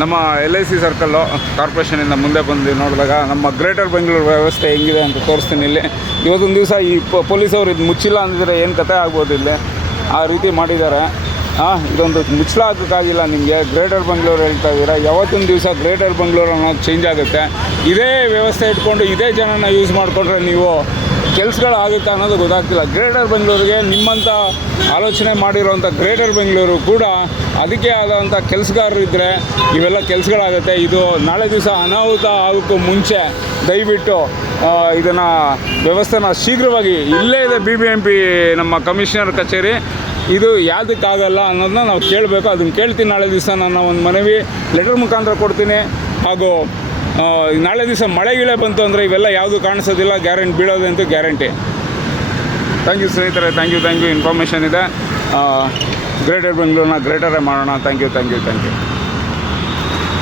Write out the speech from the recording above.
ನಮ್ಮ LIC circle ಕಾರ್ಪೊರೇಷನಿಂದ ಮುಂದೆ ಬಂದು ನೋಡಿದಾಗ ನಮ್ಮ ಗ್ರೇಟರ್ ಬೆಂಗಳೂರು ವ್ಯವಸ್ಥೆ ಹೆಂಗಿದೆ ಅಂತ ತೋರಿಸ್ತೀನಿ. ಇಲ್ಲಿ ಇವತ್ತೊಂದು ದಿವಸ ಈ ಪೊಲೀಸವರು ಇದು ಮುಚ್ಚಿಲ್ಲ ಅಂದಿದ್ರೆ ಏನು ಕತೆ ಆಗ್ಬೋದು ಇಲ್ಲಿ, ಆ ರೀತಿ ಮಾಡಿದ್ದಾರೆ. ಇದೊಂದು ಮುಚ್ಚಲ ಹಾಕೋಕ್ಕಾಗಿಲ್ಲ ನಿಮಗೆ. ಗ್ರೇಟರ್ ಬೆಂಗಳೂರು ಹೇಳ್ತಾ ಇದ್ದೀರಾ, ಯಾವತ್ತಿನ ದಿವಸ ಗ್ರೇಟರ್ ಬೆಂಗಳೂರು ಅನ್ನೋದು ಚೇಂಜ್ ಆಗುತ್ತೆ. ಇದೇ ವ್ಯವಸ್ಥೆ ಇಟ್ಕೊಂಡು ಇದೇ ಜನನ ಯೂಸ್ ಮಾಡಿಕೊಂಡ್ರೆ ನೀವು ಕೆಲಸಗಳಾಗುತ್ತೆ ಅನ್ನೋದು ಗೊತ್ತಾಗ್ತಿಲ್ಲ. ಗ್ರೇಟರ್ ಬೆಂಗಳೂರಿಗೆ ನಿಮ್ಮಂಥ ಆಲೋಚನೆ ಮಾಡಿರೋವಂಥ ಗ್ರೇಟರ್ ಬೆಂಗಳೂರು ಕೂಡ ಅದಕ್ಕೆ ಆದಂಥ ಕೆಲಸಗಾರರಿದ್ದರೆ ಇವೆಲ್ಲ ಕೆಲಸಗಳಾಗುತ್ತೆ. ಇದು ನಾಳೆ ದಿವಸ ಅನಾಹುತ ಆಗೋಕ್ಕೂ ಮುಂಚೆ ದಯವಿಟ್ಟು ಇದನ್ನು ವ್ಯವಸ್ಥೆನ ಶೀಘ್ರವಾಗಿ, ಇಲ್ಲೇ ಇದೆ BBMP ನಮ್ಮ ಕಮಿಷನರ್ ಕಚೇರಿ, ಇದು ಯಾವುದಕ್ಕಾಗಲ್ಲ ಅನ್ನೋದನ್ನ ನಾವು ಕೇಳಬೇಕು. ಅದನ್ನು ಕೇಳ್ತೀನಿ. ನಾಳೆ ದಿವಸ ನನ್ನ ಒಂದು ಮನವಿ ಲೆಟರ್ ಮುಖಾಂತರ ಕೊಡ್ತೀನಿ. ಹಾಗೂ ನಾಳೆ ದಿವಸ ಮಳೆಗಿಳೆ ಬಂತು ಅಂದರೆ ಇವೆಲ್ಲ ಯಾವುದು ಕಾಣಿಸೋದಿಲ್ಲ, ಬೀಳೋದಂತೂ ಗ್ಯಾರಂಟಿ. ಥ್ಯಾಂಕ್ ಯು ಸ್ನೇಹಿತರೆ, ಥ್ಯಾಂಕ್ ಯು. ಇನ್ಫಾರ್ಮೇಷನ್ ಇದೆ. ಗ್ರೇಟರ್ ಬೆಂಗಳೂರನ್ನ ಗ್ರೇಟರೇ ಮಾಡೋಣ. Thank you.